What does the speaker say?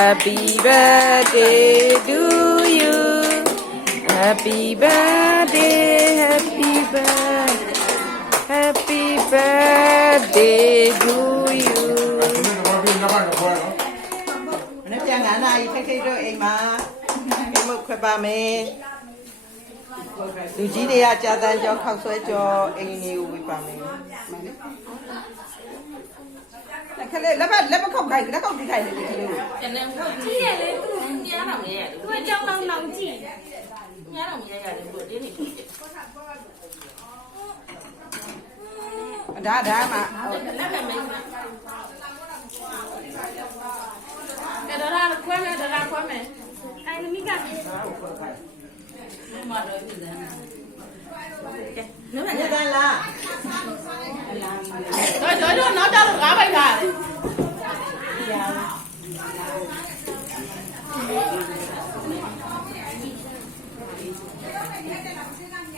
Happy birthday to you. Happy birthday, happy birthday to you. နည်းပြန်ငါနာကြီးဖိတ်တို့အိမ်မှာအိမ်မခွဲပါမယ်လူကြီးတွေကကြာတန်းကြောခောက်ဆွဲကြောအိမ်ကြီးကိုဝေးပါမယ်ခလေးလက်မခောက်ခိုင်းလက်ခောက်ကြည့်ခိုင်းတယ်ဒီလိုကျန်တဲ့ကြည့်ရလေသူညားတော့မရရဘူးသူအကြောင်းလောင်းကြည့်ညားတော့မရရတယ်ဘုတင်းနေဖြစ်ဒါမှလက်ကမင်းကဲဒါခွဲမယ်ဒါခွဲမယ်အိုင်မီကမမတော့ပြည်တယ်ကဲနမညတန်းလားတော့နောက်တော့ငါးပိုက်ထားတယ်